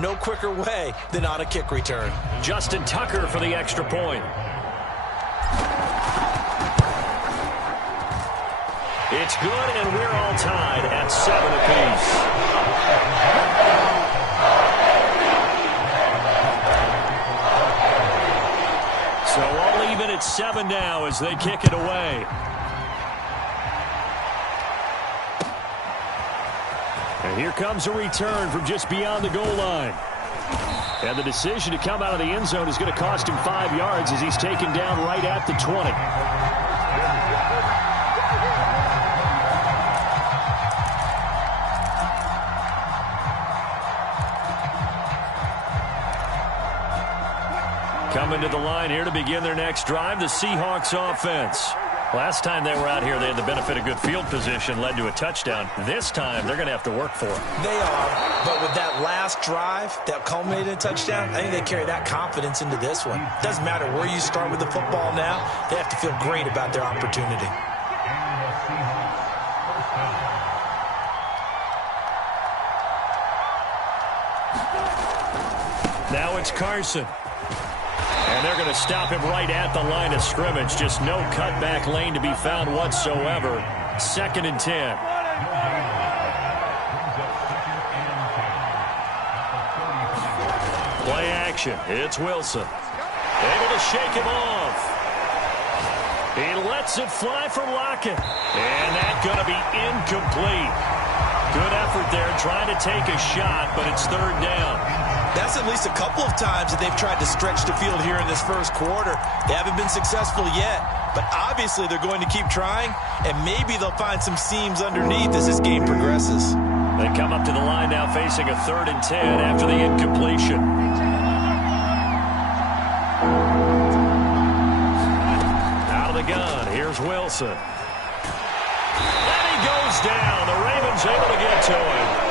No quicker way than on a kick return. Justin Tucker for the extra point. It's good, and we're all tied at 7 apiece. So all even at 7 now as they kick it away. And here comes a return from just beyond the goal line. And the decision to come out of the end zone is going to cost him 5 yards as he's taken down right at the 20. Coming to the line here to begin their next drive, the Seahawks offense. Last time they were out here, they had the benefit of good field position, led to a touchdown. This time, they're going to have to work for it. They are, but with that last drive that culminated in a touchdown, I think they carry that confidence into this one. Doesn't matter where you start with the football now, they have to feel great about their opportunity. Now it's Carson. And they're going to stop him right at the line of scrimmage. Just no cutback lane to be found whatsoever. 2nd and 10. Play action. It's Wilson. Able to shake him off. He lets it fly for Lockett. And that's going to be incomplete. Good effort there trying to take a shot, but it's 3rd down. That's at least a couple of times that they've tried to stretch the field here in this first quarter. They haven't been successful yet, but obviously they're going to keep trying, and maybe they'll find some seams underneath as this game progresses. They come up to the line now facing a 3rd and 10 after the incompletion. Out of the gun, here's Wilson. And he goes down. The Ravens able to get to him.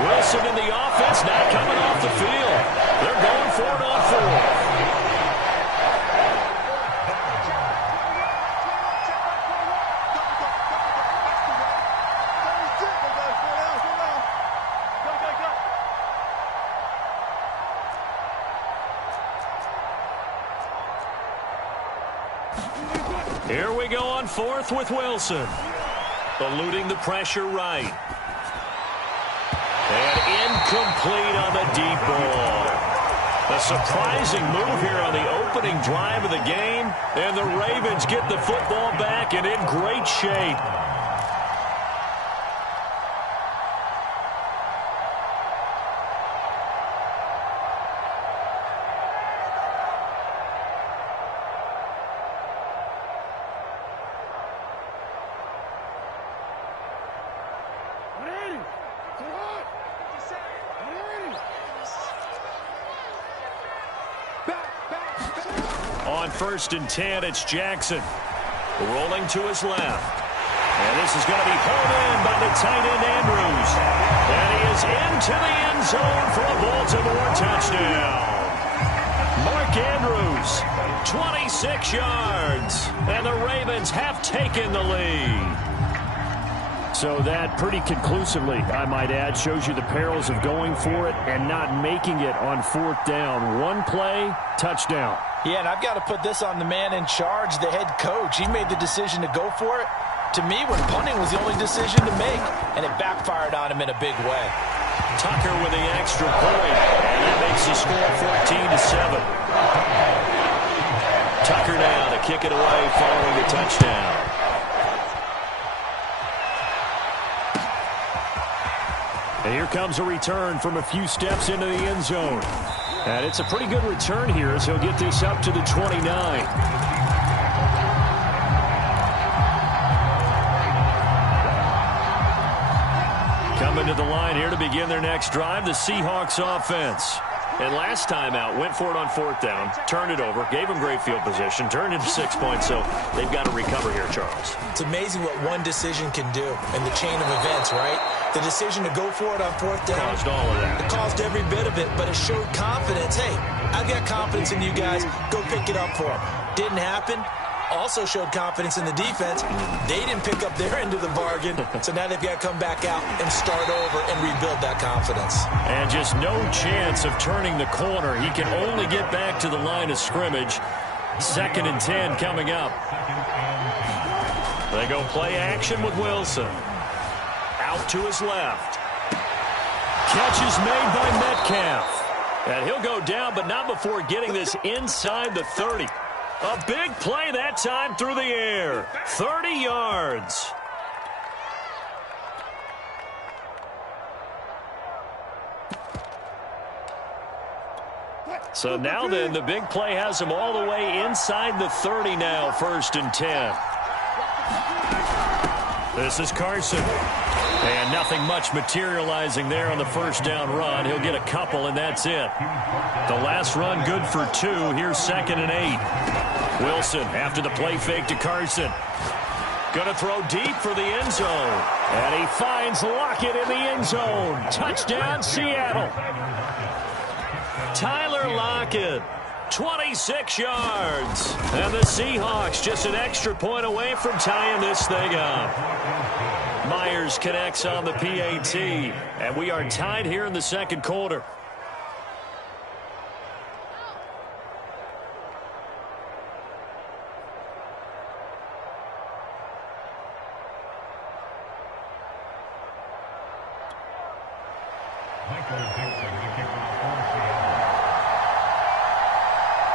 Wilson in the offense, not coming off the field. They're going for it on 4th. Here we go on 4th with Wilson. Eluding the pressure right. And incomplete on the deep ball. A surprising move here on the opening drive of the game. And the Ravens get the football back and in great shape. On 1st and 10, it's Jackson. Rolling to his left. And this is going to be pulled in by the tight end Andrews. And he is into the end zone for a Baltimore touchdown. Mark Andrews, 26 yards. And the Ravens have taken the lead. So that pretty conclusively, I might add, shows you the perils of going for it and not making it on 4th down. One play, touchdown. Yeah, and I've got to put this on the man in charge, the head coach. He made the decision to go for it. To me, when punting was the only decision to make, and it backfired on him in a big way. Tucker with the extra point, and that makes the score 14-7. Tucker now to kick it away following the touchdown. And here comes a return from a few steps into the end zone. And it's a pretty good return here as he'll get this up to the 29. Coming to the line here to begin their next drive, the Seahawks offense. And last time out, went for it on 4th down, turned it over, gave them great field position, turned into 6 points, so they've got to recover here, Charles. It's amazing what one decision can do in the chain of events, right? The decision to go for it on 4th down caused all of that. It caused every bit of it, but it showed confidence. Hey, I've got confidence in you guys. Go pick it up for them. Didn't happen. also showed confidence in the defense. They didn't pick up their end of the bargain, so now they've got to come back out and start over and rebuild that confidence. And just no chance of turning the corner. He can only get back to the line of scrimmage. 2nd and 10 coming up. They go play action with Wilson. Out to his left. Catch is made by Metcalf. And he'll go down, but not before getting this inside the 30. A big play that time through the air. 30 yards. So now then, the big play has him all the way inside the 30 now, 1st and 10. This is Carson. And nothing much materializing there on the 1st down run. He'll get a couple, and that's it. The last run good for 2. Here's 2nd and 8. Wilson after the play fake to Carson. Going to throw deep for the end zone. And he finds Lockett in the end zone. Touchdown, Seattle. Tyler Lockett, 26 yards. And the Seahawks just an extra point away from tying this thing up. Myers connects on the PAT. And we are tied here in the 2nd quarter.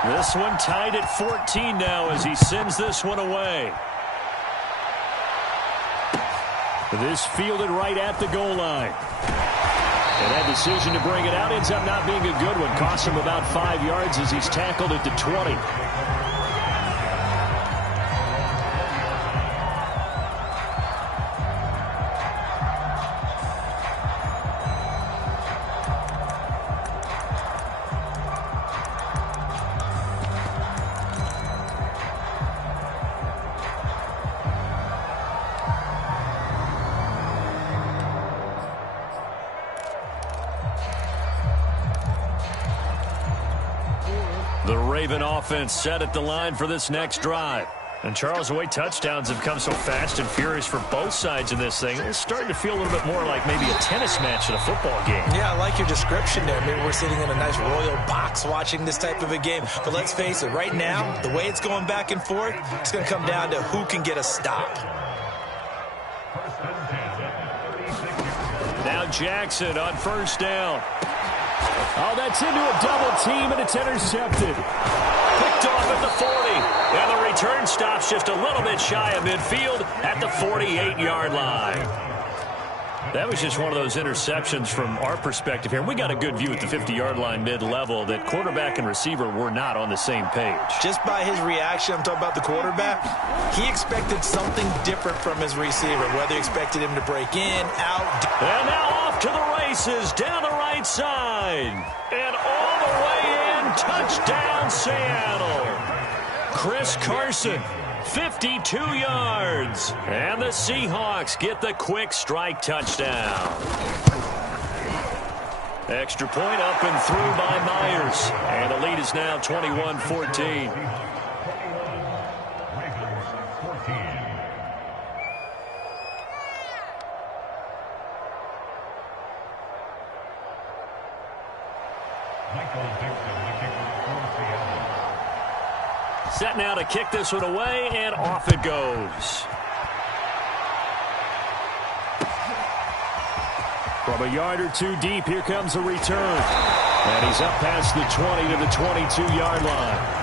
This one tied at 14 now as he sends this one away. This fielded right at the goal line. And that decision to bring it out ends up not being a good one. Cost him about 5 yards as he's tackled at the 20. The Raven offense set at the line for this next drive. And Charles, the way touchdowns have come so fast and furious for both sides in this thing, it's starting to feel a little bit more like maybe a tennis match in a football game. Yeah, I like your description there. Maybe we're sitting in a nice royal box watching this type of a game. But let's face it, right now, the way it's going back and forth, it's going to come down to who can get a stop. Now Jackson on 1st down. Oh, that's into a double team, and it's intercepted. Picked off at the 40. And the return stops just a little bit shy of midfield at the 48-yard line. That was just one of those interceptions from our perspective here. We got a good view at the 50-yard line mid-level that quarterback and receiver were not on the same page. Just by his reaction, I'm talking about the quarterback, he expected something different from his receiver, whether he expected him to break in, out. And now off to the races, down the right side. And all the way in, touchdown Seattle. Chris Carson. 52 yards. And the Seahawks get the quick strike touchdown. Extra point up and through by Myers. And the lead is now 21-14. Set now to kick this one away, and off it goes. From a yard or two deep, here comes a return. And he's up past the 20 to the 22-yard line.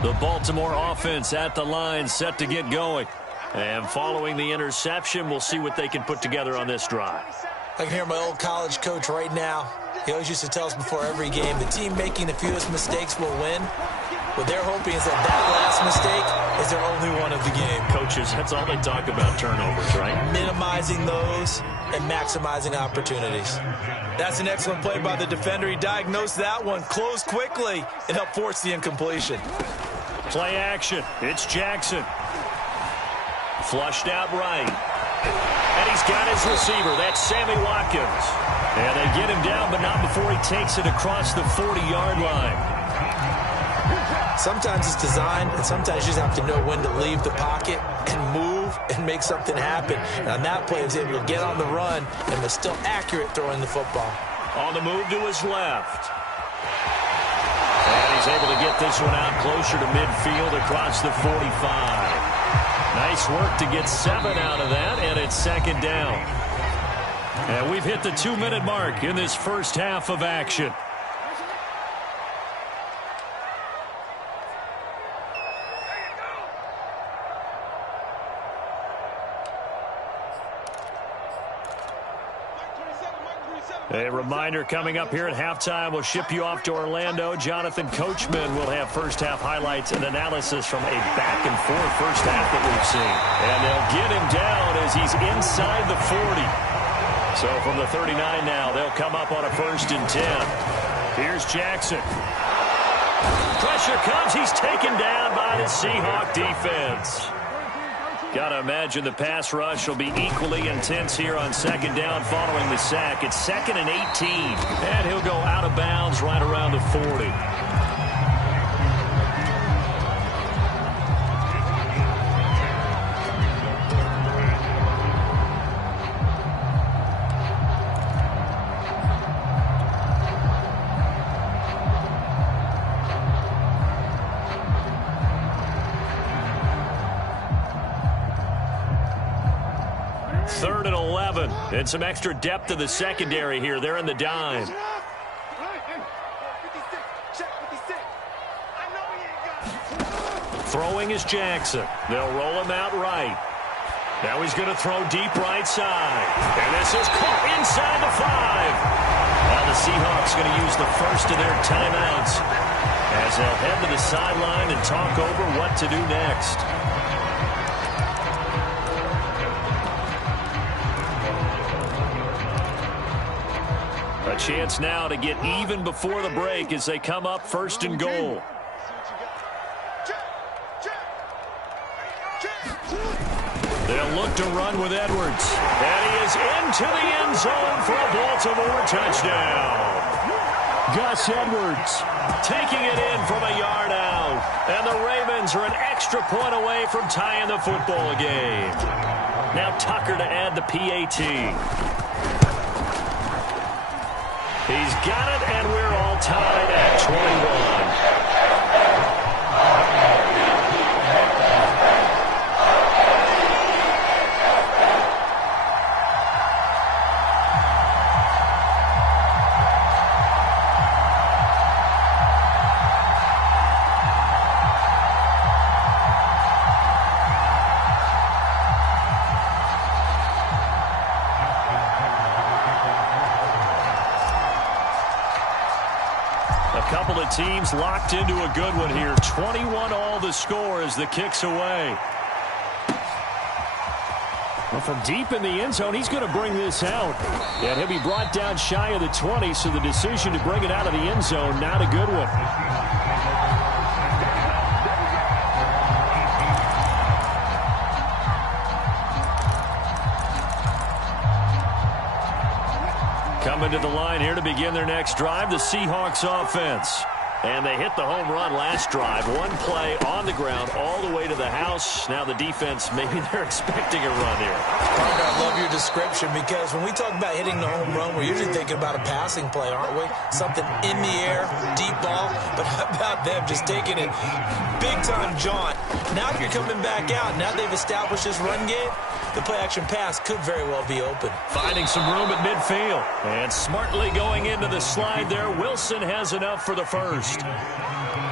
The Baltimore offense at the line, set to get going. And following the interception, we'll see what they can put together on this drive. I can hear my old college coach right now. He always used to tell us before every game, the team making the fewest mistakes will win. What they're hoping is that last mistake is their only one of the game. Coaches, that's all they talk about, turnovers, right? Minimizing those. and maximizing opportunities. That's an excellent play by the defender. He diagnosed that one, closed quickly, and helped force the incompletion. Play action. It's Jackson. Flushed out right. And he's got his receiver. That's Sammy Watkins. And they get him down, but not before he takes it across the 40-yard line. Sometimes it's designed, and sometimes you just have to know when to leave the pocket and move and make something happen. And on that play, he was able to get on the run and was still accurate throwing the football. On the move to his left. And he's able to get this one out closer to midfield across the 45. Nice work to get 7 out of that, and it's second down. And we've hit the 2-minute mark in this first half of action. A reminder coming up here at halftime, we'll ship you off to Orlando. Jonathan Coachman will have first-half highlights and analysis from a back-and-forth first half that we've seen. And they'll get him down as he's inside the 40. So from the 39 now, they'll come up on a 1st and 10. Here's Jackson. Pressure comes. He's taken down by the Seahawk defense. Got to imagine the pass rush will be equally intense here on second down following the sack. It's 2nd and 18. And he'll go out of bounds right around the 40. And some extra depth to the secondary here. They're in the dime. Throwing is Jackson. They'll roll him out right. Now he's going to throw deep right side. And this is caught inside the 5. Now the Seahawks going to use the first of their timeouts as they'll head to the sideline and talk over what to do next. A chance now to get even before the break as they come up 1st and goal. They'll look to run with Edwards. And he is into the end zone for a Baltimore touchdown. Gus Edwards taking it in from a yard out. And the Ravens are an extra point away from tying the football game. Now Tucker to add the PAT. He's got it, and we're all tied at 21. Teams locked into a good one here. 21 all the score as the kick's away. Well, from deep in the end zone, he's going to bring this out. And he'll be brought down shy of the 20, so the decision to bring it out of the end zone, not a good one. Coming to the line here to begin their next drive, the Seahawks offense. And they hit the home run last drive. One play on the ground all the way to the house. Now the defense, maybe they're expecting a run here. Partner, I love your description because when we talk about hitting the home run, we're usually thinking about a passing play, aren't we? Something in the air, deep ball. But how about them just taking it big-time jaunt? Now if you're coming back out, now they've established this run game, the play-action pass could very well be open. Finding some room at midfield. And smartly going into the slide there. Wilson has enough for the first.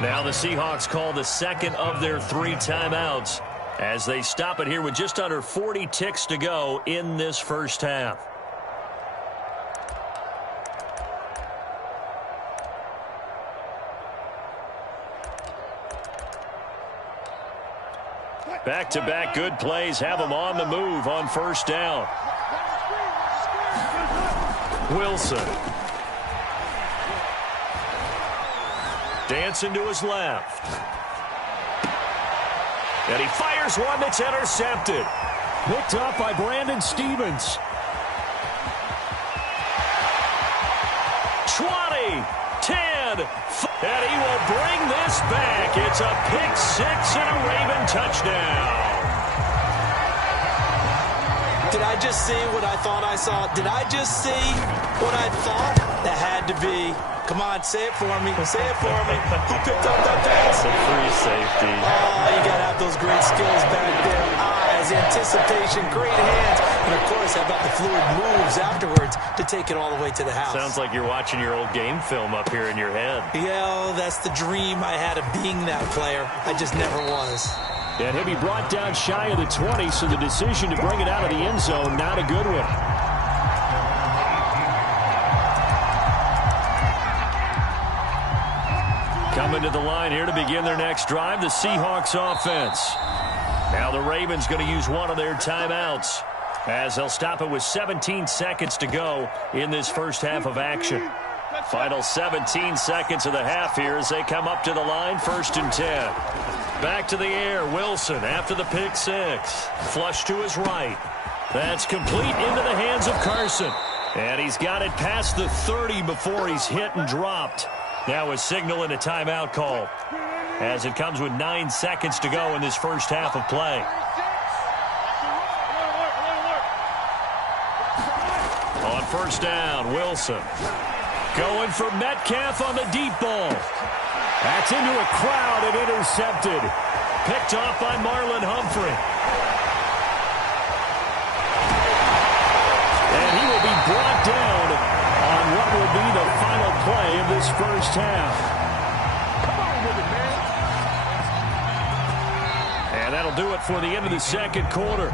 Now the Seahawks call the second of their 3 timeouts as they stop it here with just under 40 ticks to go in this first half. Back-to-back good plays have them on the move on first down. Wilson. Dancing to his left. And he fires one that's intercepted. Picked up by Brandon Stevens. 20, 10, and he will bring this back. It's a pick six and a Raven touchdown. Did I just see what I thought I saw? Did I just see what I thought? That had to be. Come on, say it for me. Say it for me. Who picked up that pass? A free safety. Oh, you got to have those great skills back there. Eyes, anticipation, great hands. And, of course, how about the fluid moves afterwards to take it all the way to the house? Sounds like you're watching your old game film up here in your head. Yeah, that's the dream I had of being that player. I just never was. And he'll be brought down shy of the 20, so the decision to bring it out of the end zone, not a good one. Coming to the line here to begin their next drive, the Seahawks offense. Now the Ravens going to use one of their timeouts as they'll stop it with 17 seconds to go in this first half of action. Final 17 seconds of the half here as they come up to the line, 1st and 10. Back to the air, Wilson after the pick six. Flush to his right. That's complete into the hands of Carson. And he's got it past the 30 before he's hit and dropped. Now a signal and a timeout call as it comes with 9 seconds to go in this first half of play. On 1st down, Wilson. Going for Metcalf on the deep ball. That's into a crowd and intercepted. Picked off by Marlon Humphrey. And he will be brought down on what will be the final play of this first half. Come on with it, man. And that'll do it for the end of the second quarter.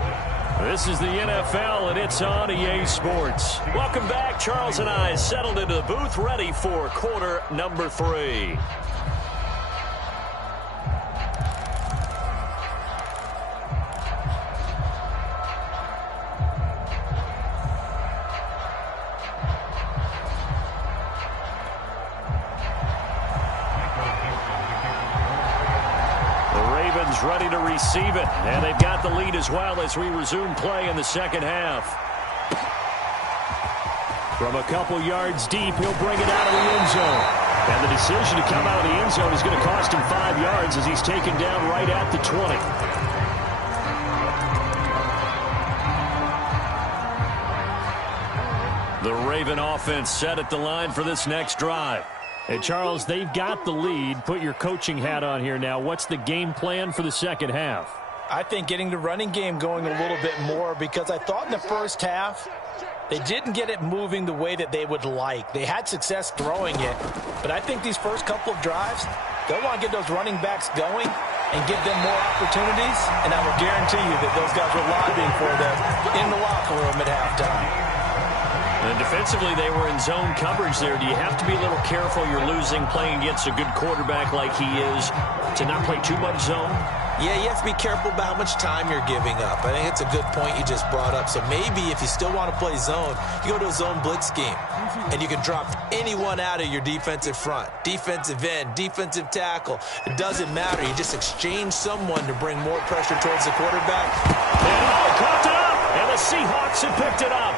This is the NFL, and it's on EA Sports. Welcome back. Charles and I settled into the booth, ready for quarter number 3. Ready to receive it, and they've got the lead as well as we resume play in the second half. From a couple yards deep, he'll bring it out of the end zone. And the decision to come out of the end zone is going to cost him 5 yards as he's taken down right at the 20. The Raven offense set at the line for this next drive. Hey, Charles, they've got the lead. Put your coaching hat on here now. What's the game plan for the second half? I think getting the running game going a little bit more, because I thought in the first half they didn't get it moving the way that they would like. They had success throwing it, but I think these first couple of drives, they'll want to get those running backs going and give them more opportunities, and I will guarantee you that those guys were lobbying for them in the locker room at halftime. And defensively, they were in zone coverage there. Do you have to be a little careful? You're losing, playing against a good quarterback like he is, to not play too much zone? Yeah, you have to be careful about how much time you're giving up. I think it's a good point you just brought up. So maybe if you still want to play zone, you go to a zone blitz scheme, and you can drop anyone out of your defensive front, defensive end, defensive tackle. It doesn't matter. You just exchange someone to bring more pressure towards the quarterback. And caught it up, and the Seahawks have picked it up.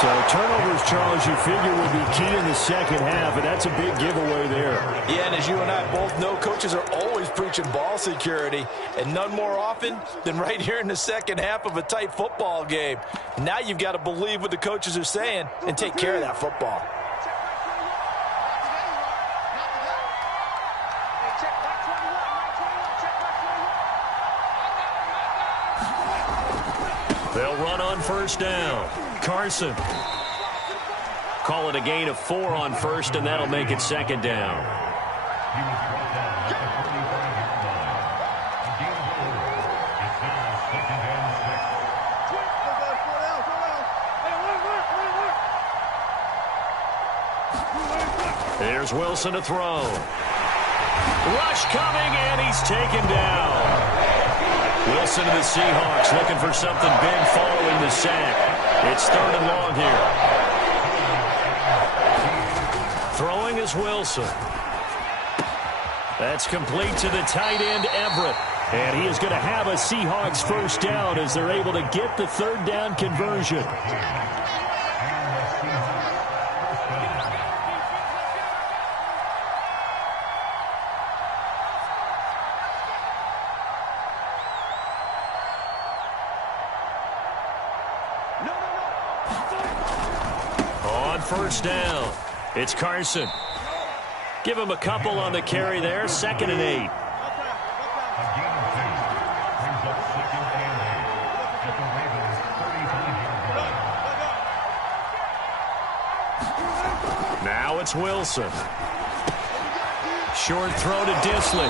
So turnovers, Charles, you figure will be key in the second half, and that's a big giveaway there. Yeah, and as you and I both know, coaches are always preaching ball security, and none more often than right here in the second half of a tight football game. Now you've got to believe what the coaches are saying and take care of that football. They'll run on 1st down. Carson. Call it a gain of 4 on 1st, and that'll make it 2nd down. There's Wilson to throw. Rush coming, and he's taken down. Wilson to the Seahawks looking for something big following the sack. It's 3rd and long here. Throwing is Wilson. That's complete to the tight end, Everett. And he is going to have a Seahawks first down as they're able to get the 3rd down conversion. On first down, it's Carson. Give him a couple on the carry there, 2nd and 8. Now it's Wilson. Short throw to Disley.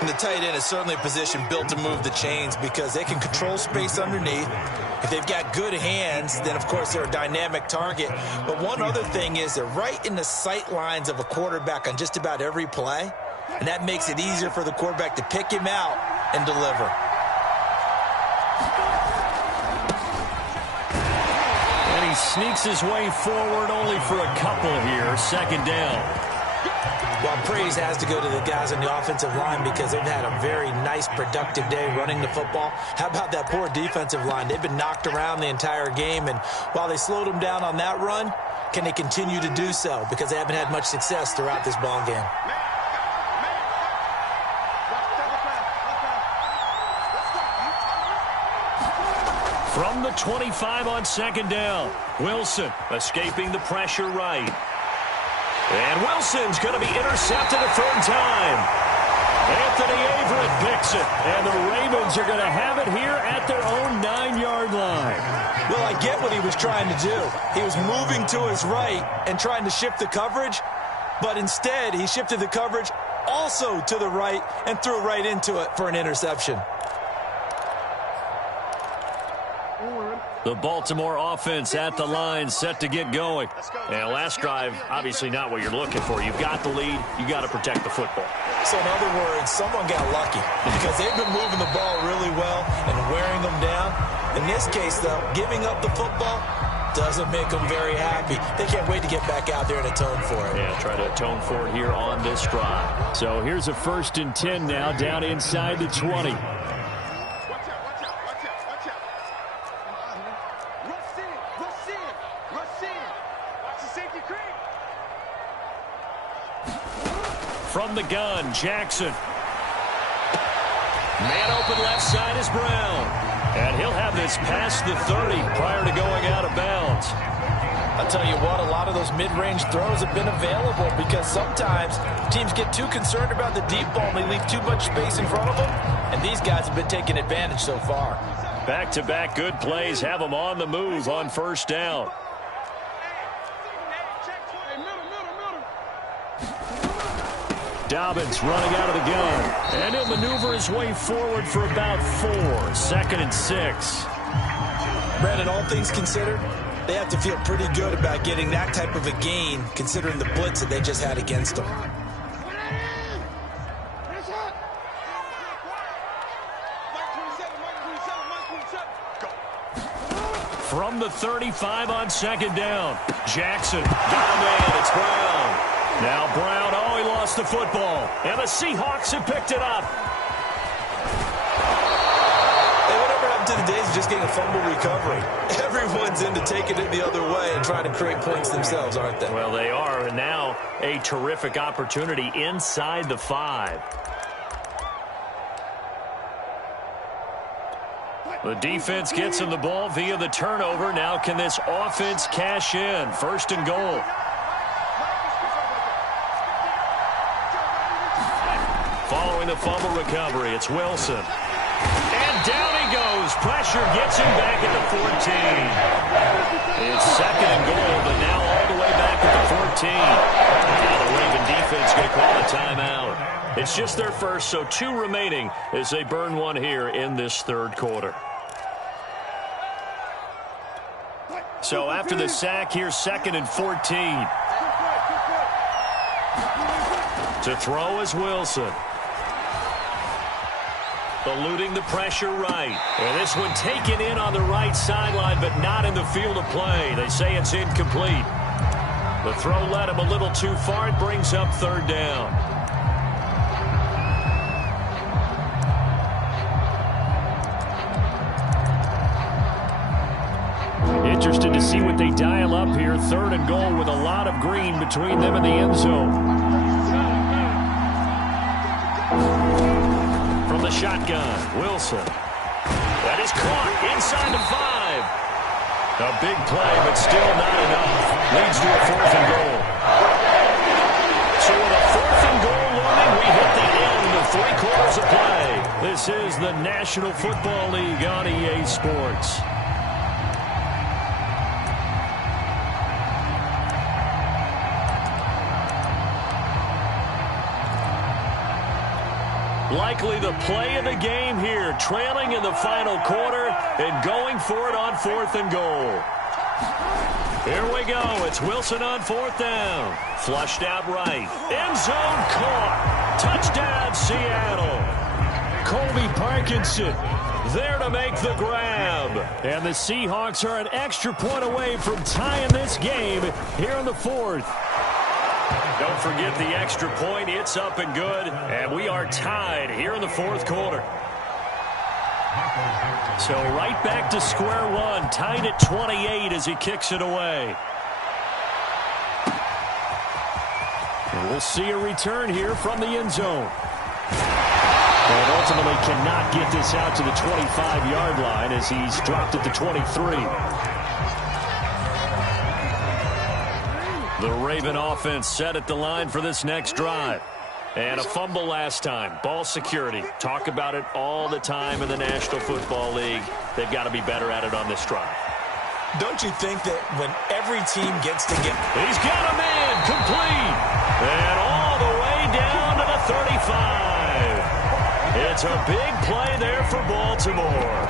And the tight end is certainly a position built to move the chains because they can control space underneath. If they've got good hands, then, of course, they're a dynamic target. But one other thing is they're right in the sight lines of a quarterback on just about every play, and that makes it easier for the quarterback to pick him out and deliver. And he sneaks his way forward only for a couple here, 2nd down. Well, praise has to go to the guys on the offensive line because they've had a very nice, productive day running the football. How about that poor defensive line? They've been knocked around the entire game, and while they slowed them down on that run, can they continue to do so? Because they haven't had much success throughout this ball game. From the 25 on 2nd down, Wilson escaping the pressure right. And Wilson's going to be intercepted a 3rd time. Anthony Everett picks it, and the Ravens are going to have it here at their own 9-yard line. Well, I get what he was trying to do. He was moving to his right and trying to shift the coverage, but instead he shifted the coverage also to the right and threw right into it for an interception. The Baltimore offense at the line, set to get going. And last drive, obviously not what you're looking for. You've got the lead. You've got to protect the football. So in other words, someone got lucky because they've been moving the ball really well and wearing them down. In this case, though, giving up the football doesn't make them very happy. They can't wait to get back out there and atone for it. Yeah, try to atone for it here on this drive. So here's a 1st and 10 now, down inside the 20. From the gun, Jackson. Man open left side is Brown. And he'll have this past the 30 prior to going out of bounds. I'll tell you what, a lot of those mid-range throws have been available because sometimes teams get too concerned about the deep ball and they leave too much space in front of them. And these guys have been taking advantage so far. Back-to-back good plays have them on the move on 1st down. Dobbins running out of the gun. And he'll maneuver his way forward for about 4. 2nd and 6. Brandon, all things considered, they have to feel pretty good about getting that type of a gain considering the blitz that they just had against them. From the 35 on 2nd down, Jackson got a man. It's Brown. Now Brown, he lost the football. And the Seahawks have picked it up. Hey, whatever happened to the days of just getting a fumble recovery? Everyone's into taking it the other way and trying to create points themselves, aren't they? Well, they are. And now a terrific opportunity inside the 5. The defense gets him the ball via the turnover. Now can this offense cash in? 1st and goal. Following the fumble recovery, it's Wilson. And down he goes. Pressure gets him back at the 14. It's 2nd and goal, but now all the way back at the 14. Now the Raven defense going to call a timeout. It's just their first, so 2 remaining as they burn one here in this 3rd quarter. So after the sack, here's 2nd and 14. To throw is Wilson. Eluding the pressure right. And this one taken in on the right sideline, but not in the field of play. They say it's incomplete. The throw led him a little too far. It brings up third down. Interested to see what they dial up here. Third and goal with a lot of green between them and the end zone. From the shotgun, Wilson. That is caught inside the 5. A big play, but still not enough. Leads to a 4th and goal. So with a 4th and goal looming, we hit the end of 3 quarters of play. This is the National Football League on EA Sports. Likely the play of the game here, trailing in the final quarter and going for it on 4th and goal. Here we go. It's Wilson on 4th down. Flushed out right. End zone caught. Touchdown, Seattle. Colby Parkinson there to make the grab. And the Seahawks are an extra point away from tying this game here in the 4th. Don't forget the extra point. It's up and good. And we are tied here in the 4th quarter. So right back to square one. Tied at 28 as he kicks it away. And we'll see a return here from the end zone. And ultimately cannot get this out to the 25-yard line as he's dropped at the 23. The Raven offense set at the line for this next drive. And a fumble last time. Ball security. Talk about it all the time in the National Football League. They've got to be better at it on this drive. Don't you think that when every team gets together... He's got a man complete. And all the way down to the 35. It's a big play there for Baltimore.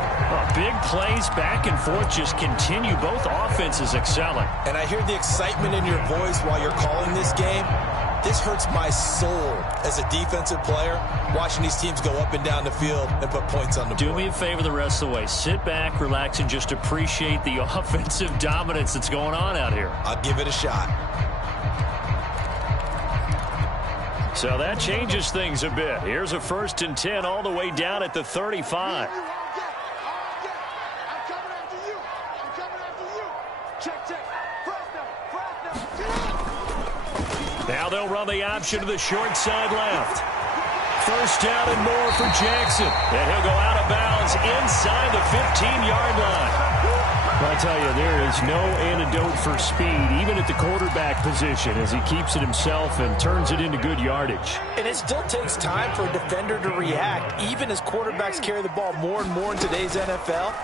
Big plays back and forth just continue. Both offenses excelling. And I hear the excitement in your voice while you're calling this game. This hurts my soul as a defensive player, watching these teams go up and down the field and put points on the board. Do me a favor the rest of the way. Sit back, relax, and just appreciate the offensive dominance that's going on out here. I'll give it a shot. So that changes things a bit. Here's a 1st and 10 all the way down at the 35. Now they'll run the option to the short side left. 1st down and more for Jackson. And he'll go out of bounds inside the 15-yard line. I tell you, there is no antidote for speed, even at the quarterback position, as he keeps it himself and turns it into good yardage. And it still takes time for a defender to react, even as quarterbacks carry the ball more and more in today's NFL.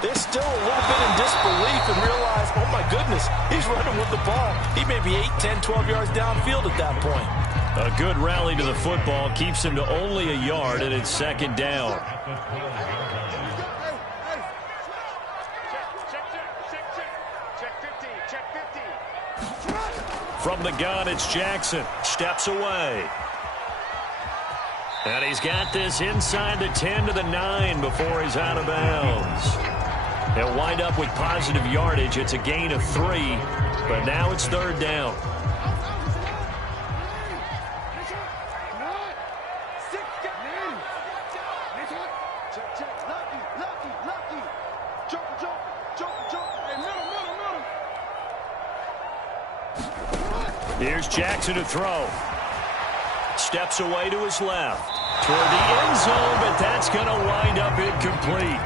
They're still a little bit in disbelief and realize, oh my goodness, he's running with the ball. He may be 8, 10, 12 yards downfield at that point. A good rally to the football keeps him to only a yard, and it's 2nd down. From the gun, it's Jackson. Steps away. And he's got this inside the 10 to the 9 before he's out of bounds. He'll wind up with positive yardage. It's a gain of 3, but now it's 3rd down. Here's Jackson to throw. Steps away to his left. Toward the end zone, but that's going to wind up incomplete.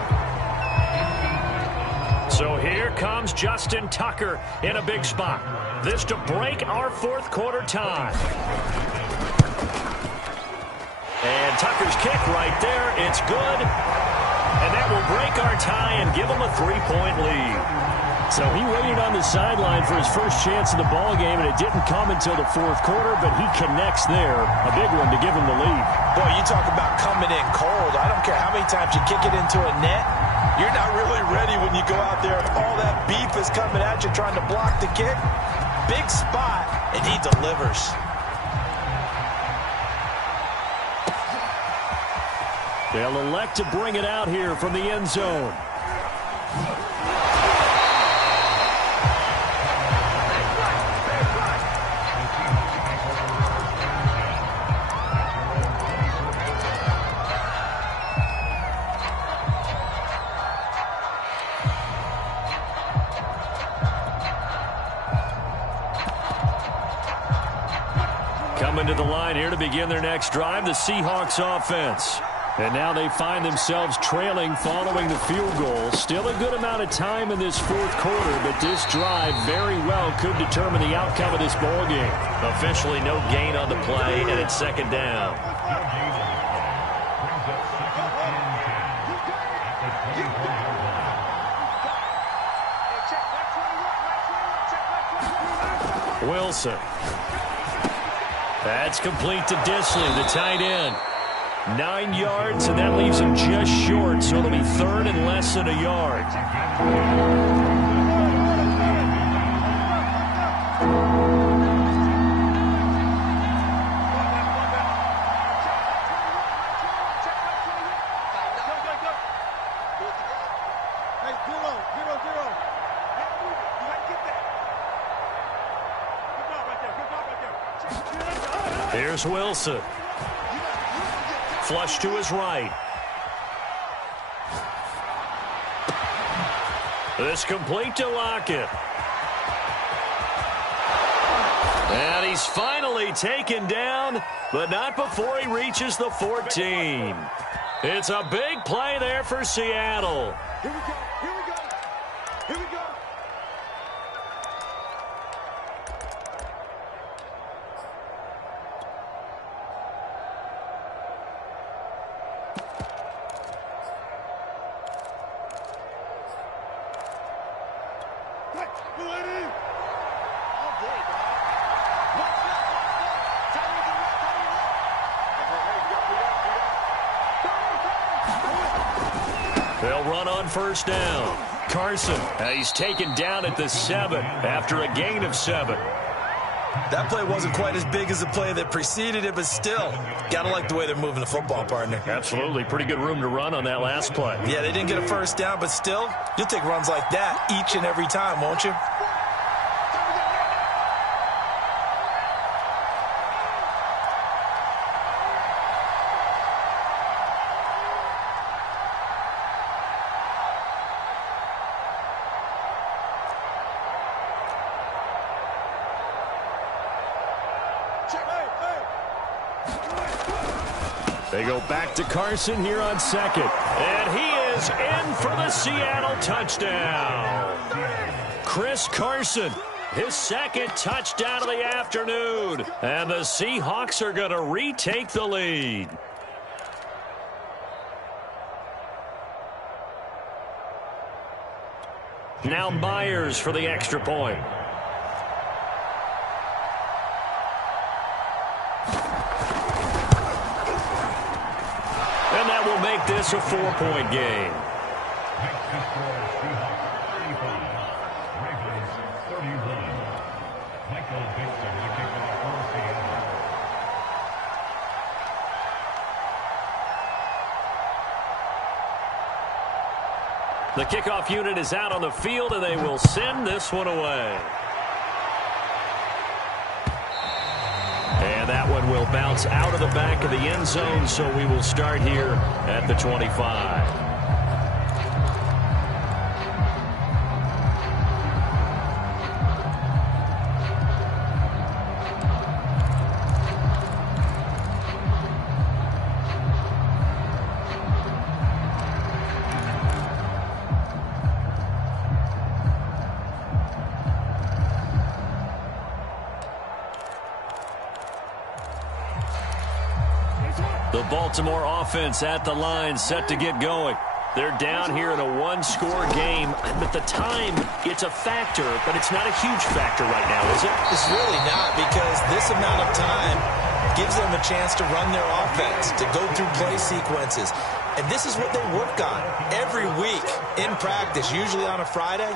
So here comes Justin Tucker in a big spot. This to break our 4th quarter tie. And Tucker's kick right there. It's good. And that will break our tie and give him a 3-point lead. So he waited on the sideline for his first chance of the ball game, and it didn't come until the 4th quarter, but he connects there. A big one to give him the lead. Boy, you talk about coming in cold. I don't care how many times you kick it into a net. You're not really ready when you go out there and all that beef is coming at you trying to block the kick. Big spot, and he delivers. They'll elect to bring it out here from the end zone. Coming to the line here to begin their next drive, the Seahawks offense. And now they find themselves trailing following the field goal. Still a good amount of time in this fourth quarter, but this drive very well could determine the outcome of this ball game. Officially no gain on the play, and it's second down. Wilson. That's complete to Disley, the tight end. 9 yards, and that leaves him just short, so it'll be third and less than a yard. Here's Wilson. Flush to his right. This complete to Lockett. And he's finally taken down, but not before he reaches the 14. It's a big play there for Seattle. Here we go. Here we go. Here we go. They'll run on first down. Carson, he's taken down at the 7 after a gain of 7. That play wasn't quite as big as the play that preceded it, but still, gotta like the way they're moving the football, partner. Absolutely. Pretty good room to run on that last play. Yeah, they didn't get a first down, but still, you'll take runs like that each and every time, won't you? They go back to Carson here on second. And he is in for the Seattle touchdown. Chris Carson, his second touchdown of the afternoon. And the Seahawks are going to retake the lead. Now Myers for the extra point. And that will make this a 4-point game. The kickoff unit is out on the field, and they will send this one away. And that one will bounce out of the back of the end zone, so we will start here at the 25. The Baltimore offense at the line, set to get going. They're down here in a one-score game, but the time, it's a factor, but it's not a huge factor right now, is it? It's really not, because this amount of time gives them a chance to run their offense, to go through play sequences. And this is what they work on every week in practice, usually on a Friday,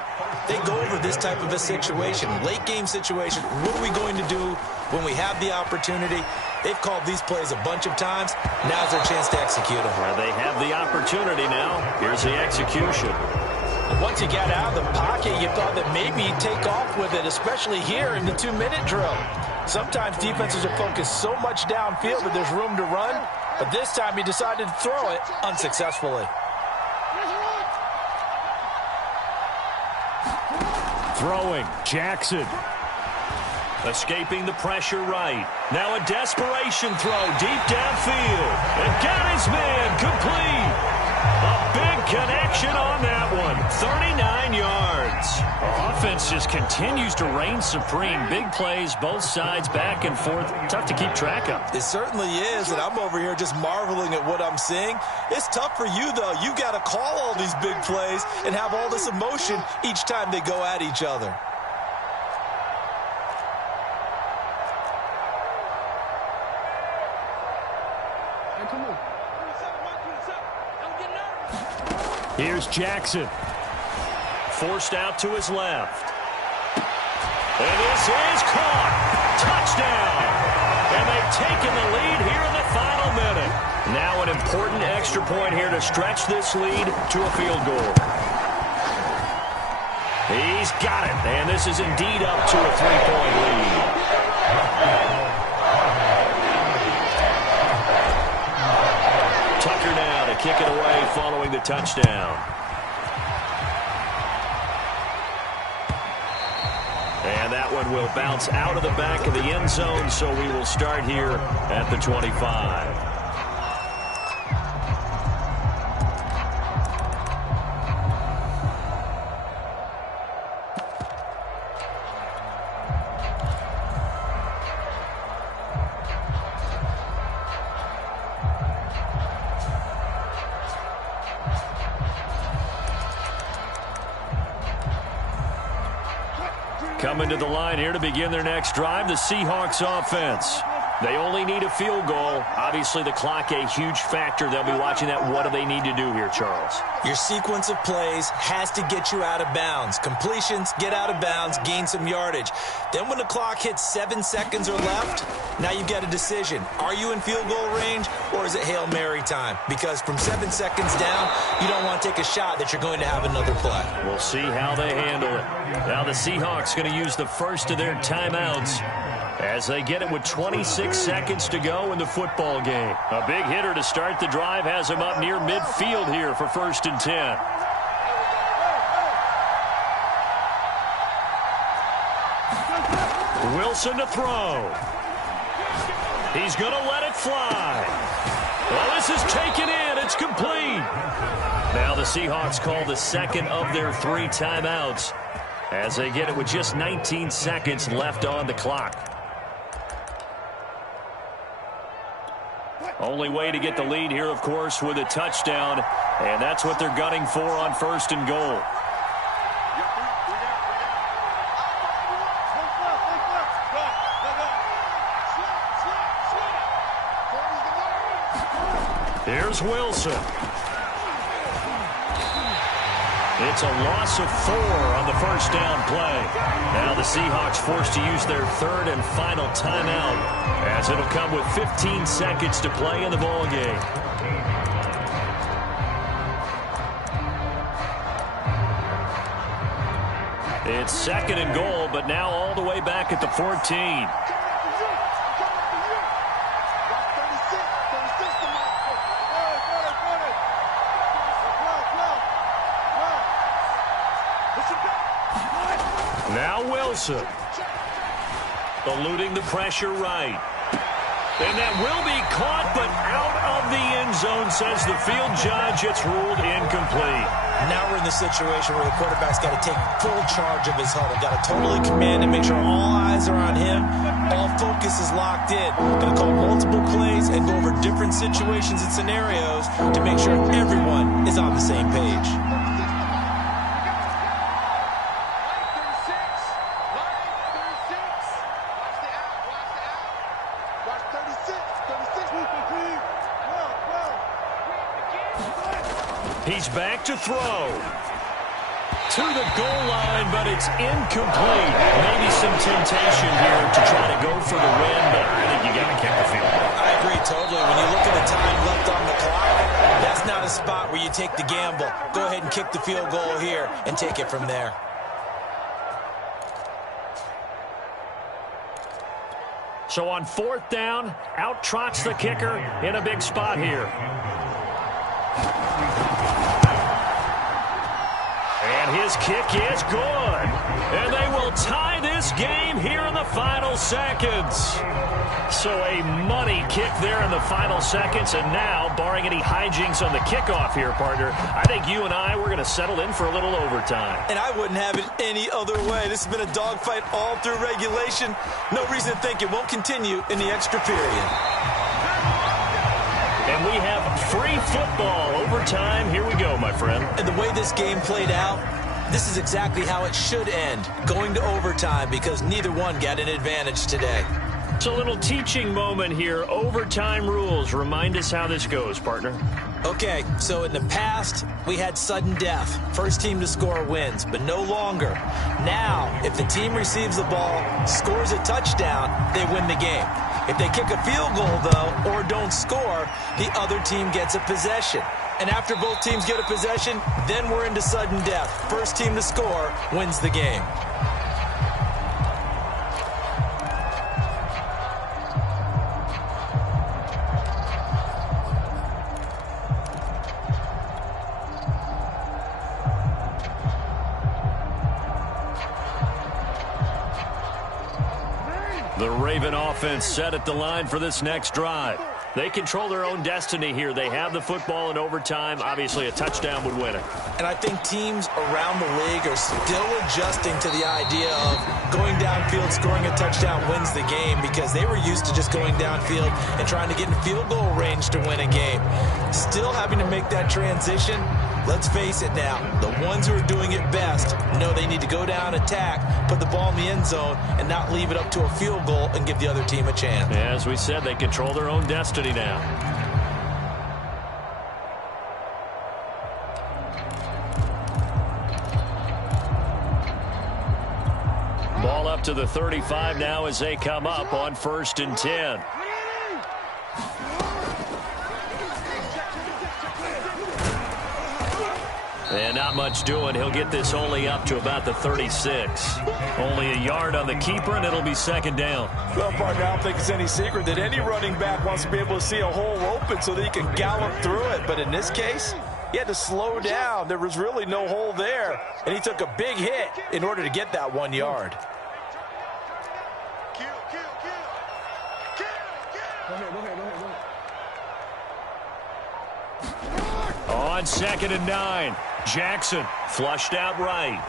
they go over this type of a situation, late game situation. What are we going to do when we have the opportunity? They've called these plays a bunch of times. Now's their chance to execute them. Well, they have the opportunity now. Here's the execution. Once you got out of the pocket, you thought that maybe you'd take off with it, especially here in the 2-minute drill. Sometimes defenses are focused so much downfield that there's room to run, but this time he decided to throw it unsuccessfully. Throwing, Jackson. Escaping the pressure right. Now a desperation throw deep downfield. And got his man complete. A big connection on that one. 39 yards. Offense just continues to reign supreme. Big plays, both sides, back and forth. Tough to keep track of. It certainly is, and I'm over here just marveling at what I'm seeing. It's tough for you, though. You've got to call all these big plays and have all this emotion each time they go at each other. Here's Jackson. Forced out to his left. And this is caught. Touchdown. And they've taken the lead here in the final minute. Now an important extra point here to stretch this lead to a field goal. He's got it. And this is indeed up to a 3-point lead. Tucker now to kick it away following the touchdown. And that one will bounce out of the back of the end zone, so we will start here at the 25. Coming to the line here to begin their next drive, the Seahawks offense. They only need a field goal. Obviously, the clock a huge factor. They'll be watching that. What do they need to do here, Charles? Your sequence of plays has to get you out of bounds. Completions, get out of bounds, gain some yardage. Then when the clock hits 7 seconds or left, now you've got a decision. Are you in field goal range, or is it Hail Mary time? Because from 7 seconds down, you don't want to take a shot that you're going to have another play. We'll see how they handle it. Now the Seahawks going to use the first of their timeouts as they get it with 26 seconds to go in the football game. A big hitter to start the drive has him up near midfield here for 1st and 10. Wilson to throw. He's going to let it fly. Well, this is taken in. It's complete. Now the Seahawks call the second of their 3 timeouts as they get it with just 19 seconds left on the clock. Only way to get the lead here, of course, with a touchdown, and that's what they're gunning for on 1st and goal. Here's Wilson. It's a loss of 4 on the first down play. Now the Seahawks forced to use their 3rd and final timeout, as it'll come with 15 seconds to play in the ball game. It's 2nd and goal, but now all the way back at the 14. Now Wilson, eluding the pressure right. And that will be caught, but out of the end zone, says the field judge. It's ruled incomplete. Now we're in the situation where the quarterback's got to take full charge of his huddle. Got to totally command and make sure all eyes are on him. All focus is locked in. Going to call multiple plays and go over different situations and scenarios to make sure everyone is on the same page. He's back to throw. to the goal line, but it's incomplete. Maybe some temptation here to try to go for the win, but I think you got to kick the field goal. I agree totally. When you look at the time left on the clock, that's not a spot where you take the gamble. Go ahead and kick the field goal here and take it from there. So on 4th down, out trots the kicker in a big spot here. And his kick is good. And they will tie this game here in the final seconds. So a money kick there in the final seconds. And now, barring any hijinks on the kickoff here, partner, I think you and I, we're going to settle in for a little overtime. And I wouldn't have it any other way. This has been a dogfight all through regulation. No reason to think it won't continue in the extra period. And we have free football overtime. Here we go, my friend. And the way this game played out, this is exactly how it should end, going to overtime, because neither one got an advantage today. It's a little teaching moment here. Overtime rules. Remind us how this goes, partner. Okay, so in the past, we had sudden death. First team to score wins, but no longer. Now, if the team receives the ball, scores a touchdown, they win the game. If they kick a field goal, though, or don't score, the other team gets a possession. And after both teams get a possession, then we're into sudden death. First team to score wins the game. The Raven offense set at the line for this next drive. They control their own destiny here. They have the football in overtime. Obviously, a touchdown would win it. And I think teams around the league are still adjusting to the idea of going downfield, scoring a touchdown wins the game, because they were used to just going downfield and trying to get in field goal range to win a game. Still having to make that transition. Let's face it now, the ones who are doing it best know they need to go down, attack, put the ball in the end zone, and not leave it up to a field goal and give the other team a chance. As we said, they control their own destiny now. Ball up to the 35 now as they come up on 1st and 10. And not much doing. He'll get this only up to about the 36. Only a yard on the keeper, and it'll be 2nd down. Well, partner, I don't think it's any secret that any running back wants to be able to see a hole open so that he can gallop through it. But in this case, he had to slow down. There was really no hole there, and he took a big hit in order to get that 1 yard. On 2nd and 9, Jackson flushed out right.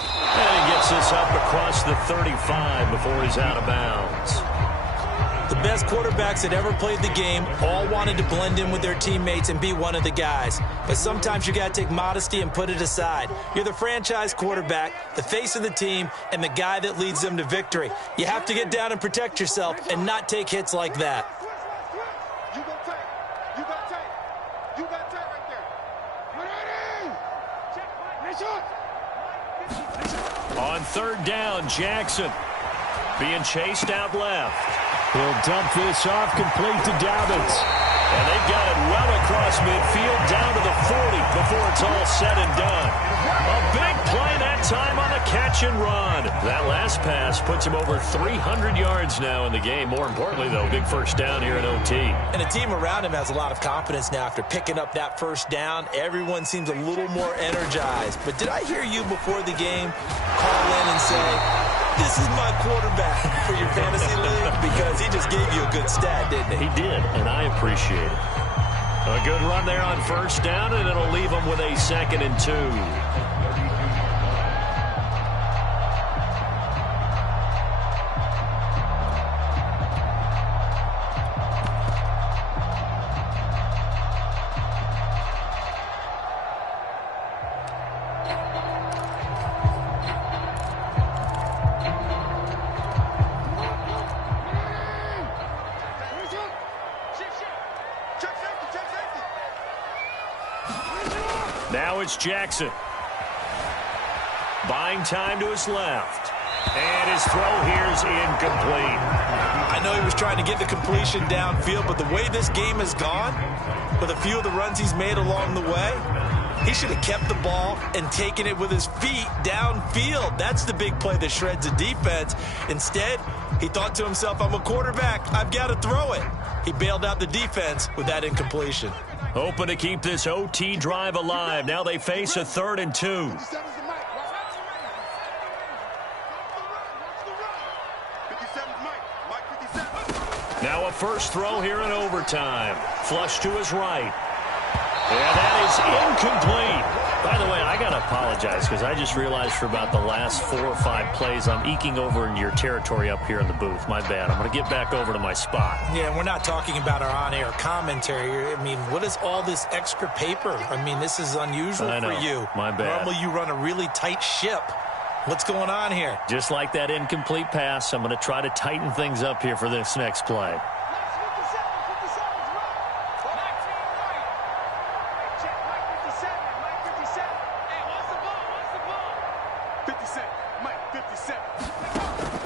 And he gets this up across the 35 before he's out of bounds. The best quarterbacks that ever played the game all wanted to blend in with their teammates and be one of the guys. But sometimes you got to take modesty and put it aside. You're the franchise quarterback, the face of the team, and the guy that leads them to victory. You have to get down and protect yourself and not take hits like that. On 3rd down, Jackson being chased out left. He'll dump this off, complete to Dobbins. And they've got it well across midfield, down to the 40 before it's all said and done. A big play that time on the catch and run. That last pass puts him over 300 yards now in the game. More importantly, though, big first down here in OT. And the team around him has a lot of confidence now after picking up that first down. Everyone seems a little more energized. But did I hear you before the game call in and say, this is my quarterback for your fantasy league? Because he just gave you a good stat, didn't he? He did, and I appreciate it. A good run there on 1st down, and it'll leave him with a 2nd and 2. Now it's Jackson. Buying time to his left. And his throw here is incomplete. I know he was trying to get the completion downfield, but the way this game has gone, with a few of the runs he's made along the way, he should have kept the ball and taken it with his feet downfield. That's the big play that shreds a defense. Instead, he thought to himself, I'm a quarterback. I've got to throw it. He bailed out the defense with that incompletion. Hoping to keep this OT drive alive. Now they face a 3rd and 2. Now a first throw here in overtime. Flush to his right. And that is incomplete. By the way, I got to apologize because I just realized for about the last 4 or 5 plays I'm eking over into your territory up here in the booth. My bad. I'm going to get back over to my spot. Yeah, we're not talking about our on-air commentary. I mean, what is all this extra paper? I mean, this is unusual for you. My bad. Normally you run a really tight ship. What's going on here? Just like that incomplete pass, I'm going to try to tighten things up here for this next play.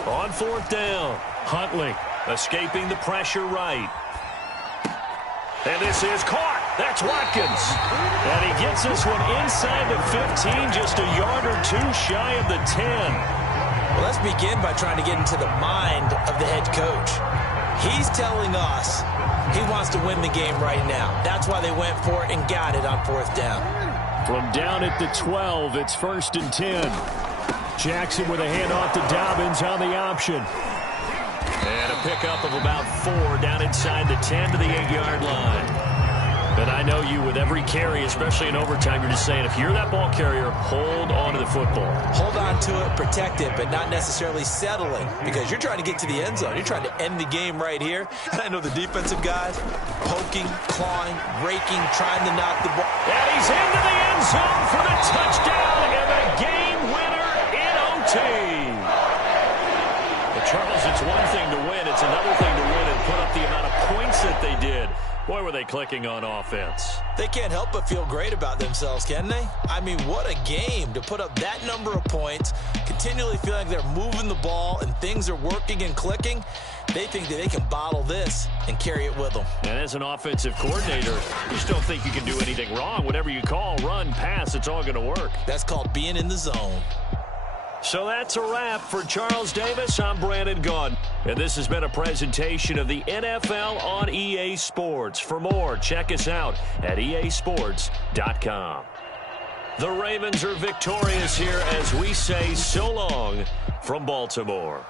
On 4th down, Huntley escaping the pressure right. And this is caught. That's Watkins. And he gets this one inside the 15, just a yard or 2 shy of the 10. Well, let's begin by trying to get into the mind of the head coach. He's telling us he wants to win the game right now. That's why they went for it and got it on 4th down. From down at the 12, it's 1st and 10. Jackson with a handoff to Dobbins on the option. And a pickup of about 4 down inside the 10 to the 8-yard line. But I know you, with every carry, especially in overtime, you're just saying, if you're that ball carrier, hold on to the football. Hold on to it, protect it, but not necessarily settling, because you're trying to get to the end zone. You're trying to end the game right here. I know the defensive guys poking, clawing, raking, trying to knock the ball. And he's into the end zone for the touchdown and the game winner in OT. Well, Charles, it's one thing to win. It's another thing to win and put up the amount of points that they did. Boy, were they clicking on offense. They can't help but feel great about themselves, can they? I mean, what a game to put up that number of points, continually feeling like they're moving the ball and things are working and clicking. They think that they can bottle this and carry it with them. And as an offensive coordinator, you just don't think you can do anything wrong. Whatever you call, run, pass, it's all going to work. That's called being in the zone. So that's a wrap for Charles Davis. I'm Brandon Gaudin. And this has been a presentation of the NFL on EA Sports. For more, check us out at easports.com. The Ravens are victorious here as we say so long from Baltimore.